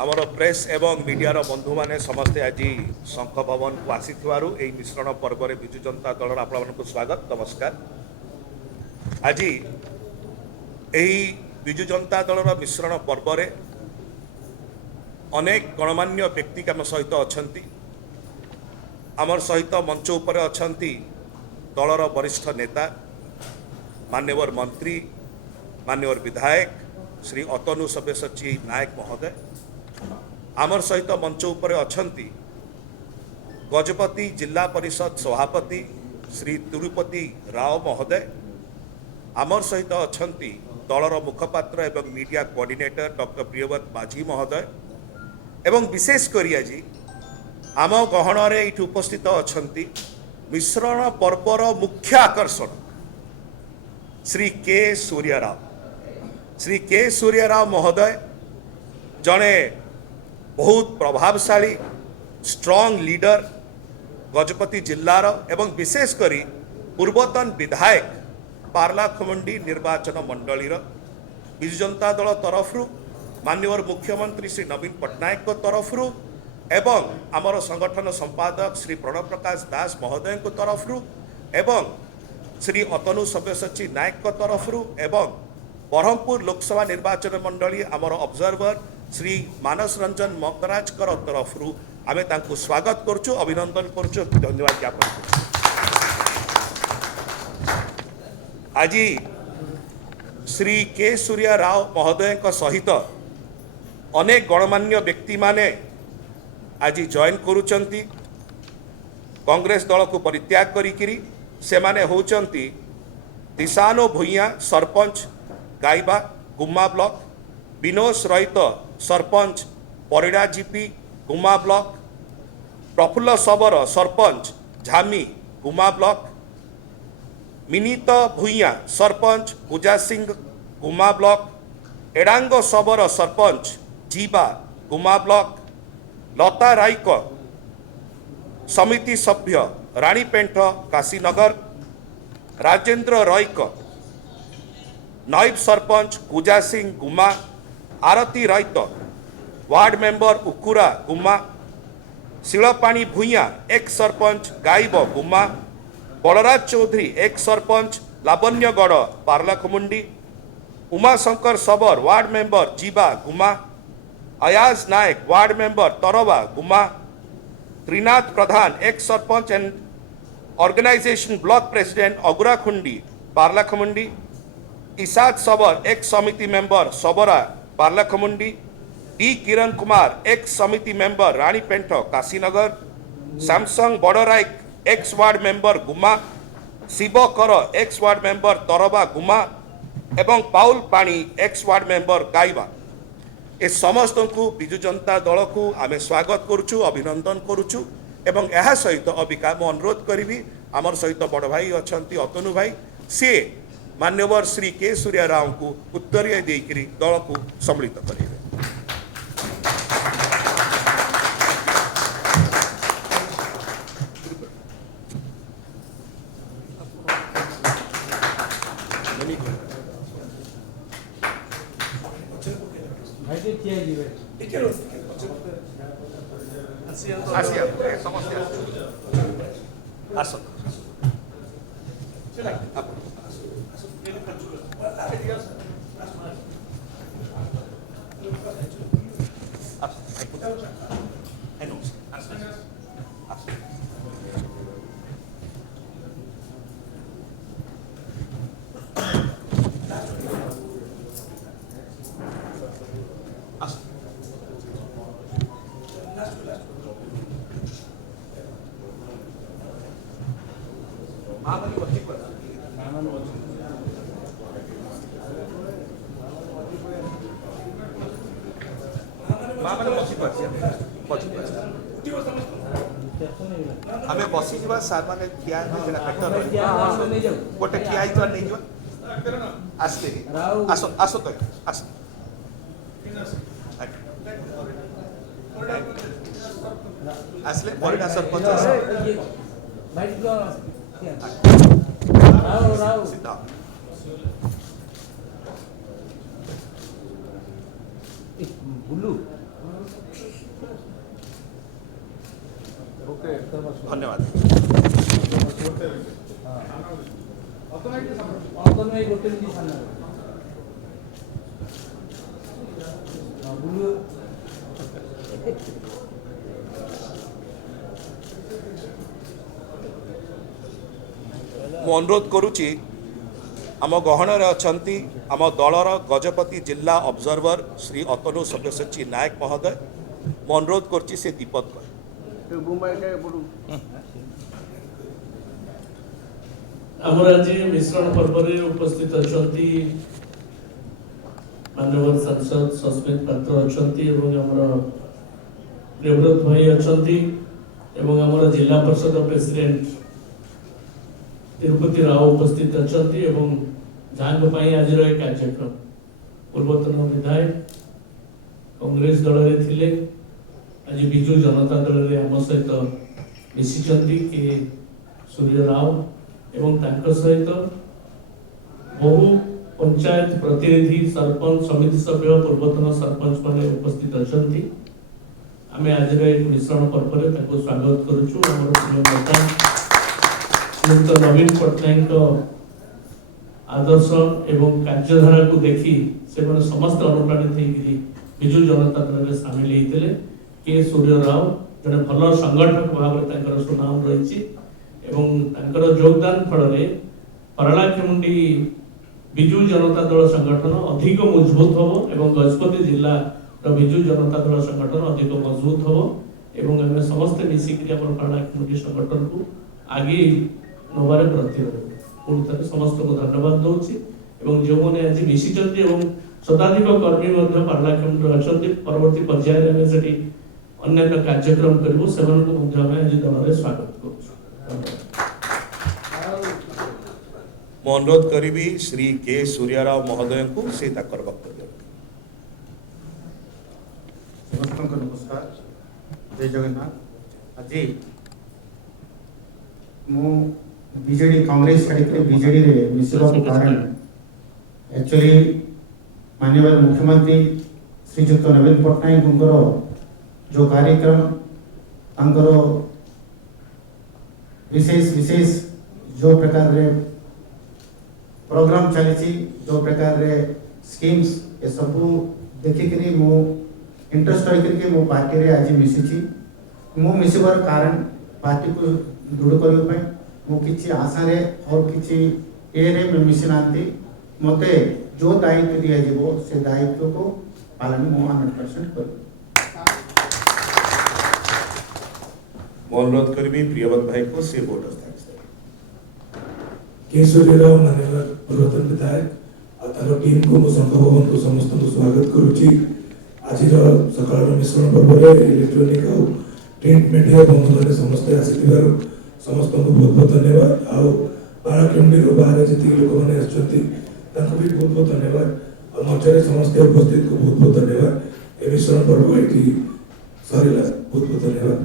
आमर प्रेस एवं मीडिया बंधु मैंने समस्ते आज शंख भवन को आसी मिश्रण पर्व में विजु जनता दल आपको स्वागत नमस्कार। आज विजु जनता दल मिश्रण पर्व में अनेक गणमान्य व्यक्ति आम सहित अच्छा आमर सहित मंच उपर अच्छा दलर वरिष्ठ नेता मान्यवर मंत्री मान्यवर विधायक श्री अतनु सब्यसाची नायक महोदय आमर सहित मंच उपर अच्छा गजपति जिला परिषद सभापति श्री तिरुपति राव महोदय आमर सहित अच्छा दलर मुखपात्र एवं मीडिया कोऑर्डिनेटर डॉक्टर प्रियव्रत माझी महोदय एवं विशेषकर आज आम गहन ये उपस्थित अच्छा मिश्रण पर्वर मुख्य आकर्षण श्री के सूर्यराव महोदय जड़े बहुत प्रभावशाली स्ट्रॉन्ग लीडर गजपति जिलार एवं विशेषकर पूर्वतन विधायक पार्लाखमुंडी निर्वाचन मंडलीर विजु जनता दल तरफ माननीय मुख्यमंत्री श्री नवीन पट्टनायक तरफ एवं आमर संगठन संपादक श्री प्रणव प्रकाश दास महोदय तरफ एवं श्री अतनु सब्यसाची नायक तरफ एवं ब्रह्मपुर लोकसभा निर्वाचन मंडली आमर ऑब्जर्वर श्री मानस रंजन मकराज तरफ आमे तांको स्वागत करचु अभिनंदन करचु धन्यवाद ज्ञापन करचु। आज श्री के सूर्य राव महोदय सहित अनेक गणमान्य व्यक्ति माने आज जॉइन करुचंती कांग्रेस दल को परित्याग करिकिरी से माने होचंती दिशानो भुइया सरपंच गाइबा गुम्मा ब्लॉक विनोश रहित सरपंच परिडा जीपी गुम्मा ब्लॉक प्रफुल्ल सबर सरपंच झामी गुम्मा ब्लॉक मिनीत भुइया सरपंच पूजा सिंह गुम्मा ब्लॉक एडांग सबर सरपंच जीबा गुम्मा ब्लॉक लता राइक समिति सभ्य रानीपेंट काशीनगर राजेंद्र रईक नायब सरपंच पूजा सिंह गुम्मा आरती राइत वार्ड मेंबर उकुरा गुम्मा शिलपाणी भुइया एक सरपंच गाइब गुम्मा बलराज चौधरी एक sarpanch लावण्यगढ़ Paralakhemundi Umashankar Sabar ward member Jiba Gumma Ayaz Nayak ward member Tarava Gumma Trinath Pradhan एक sarpanch and organization block president Agurakhundi Paralakhemundi Isad Sabar एक समिति मेंबर सबरा पार्लाखमुंडी डी किरण कुमार एक samiti member Ranipent Kashinagar Samson Baraik ex ward member Gumma Shiv Kar ex ward member Tarava Gumma एवं Paul Pani ex ward member Gaiba ए समस्त को विजु जनता दल को आम स्वागत करुचु अभिनंदन करुचु एवं यह सहित अबिका मु अनुरोध करी आमर सहित बड़ भाई अच्छा अतनु भाई सी मान्यवर श्री के सूर्य राव को उत्तरीय देकर दल को सम्मिलित करेंगे। आमे बसी जीवा सार माने ठिया हेला कटर गोटे ठिया ही तो नहीं जीवा आस्ते आसो आसो तो आसो आसले परिडा सरपंच बुलू धन्यवाद। मु अनुरोध करुच्ची आम गहणर अछंती आम दलर गजपति जिला ऑब्जर्वर श्री अतनु सब्यसाची नायक महोदय मु अनुरोध करुच्ची से दीपक कर आमर आज मिश्रण पर्व में उपस्थित अच्छा माननीय सांसद सस्मित पात्र अच्छा प्रियव्रत भाई अच्छा आमर जिला परिषद प्रेसिडेंट तिरुपति राव उपस्थित अच्छा जहाँ आज कार्यक्रम पूर्वतन विधायक कांग्रेस दल में थिले आज बिजु जनता दल में आम सहित मिसी के सूर्य राव एवं तांको सहित बहु पंचायत प्रतिनिधि सरपंच समिति सभ्य पूर्वतन सरपंच मैंने उपस्थित अच्छा आम आज एक मिश्रण पर्व में स्वागत करुचु श्रीयुक्त नवीन पट्टनायक आदर्श एवं कार्यधारा को देखी से समस्त अनुप्राणित होकर बिजु जनता दल में सामिल होते के सूर्य राव जड़े भल संगठक भाव में सुनाम रही योगदान फल पारलाखेमुंडी बिजु जनता दल संगठन अधिक मजबूत हम एवं गजपति जिला बिजु जनता दल संगठन अधिक मजबूत हम एवं आम समस्ते मिसिक पारलाखेमुंडी संगठन को आगे नबार प्रति पुणी थे समस्त को धन्यवाद दूसरी जो मैंने आज मिसी शताधिक कर्मी पारलाखेमुंडी अच्छा परवर्ती पर्यायर अन्य कार्यक्रम करूँ से आज दल में स्वागत कर मु अनुरोध करी श्री के सूर्यराव महोदय को से वक्तव्य समस्त नमस्कार जय जगन्नाथ आज मु बीजेडी कांग्रेस छाड़ी बीजेडी रे मिसवा कारण एक्चुअली माननीय मुख्यमंत्री श्रीयुक्त नवीन पट्टनायक जो कार्यक्रम विशेष विशेष जो प्रकार रे प्रोग्राम चली जो प्रकार रे स्कीम्स ये सब देखिक मु इंटरेस्ट होकर मो पार्टी रे आज मिसी मु मिसबार कारण पार्टी को दृढ़ करने मु किसी आशा रे और किसी ये मिसी ना मते जो दायित्व दिया जीवो से दायित्व को पालन मु 100% कर अनुरोध करी प्रियवत भाई को से वोट के सूर्यराव माननीय पूर्वतन विधायक तार टीम को संघ भवन को समस्त स्वागत करुच्ची आज सकाल मिश्रण पर्व में इलेक्ट्रोनिक और प्रिंट मीडिया बंधु मैंने समस्ते आसी समस्त को बहुत बहुत धन्यवाद आकेमुंडी बाहर जी लोक मैंने भी बहुत बहुत धन्यवाद और मंच समस्ते उपस्थित को बहुत बहुत धन्यवाद ए मिश्रण पर्व ये सरला बहुत बहुत धन्यवाद।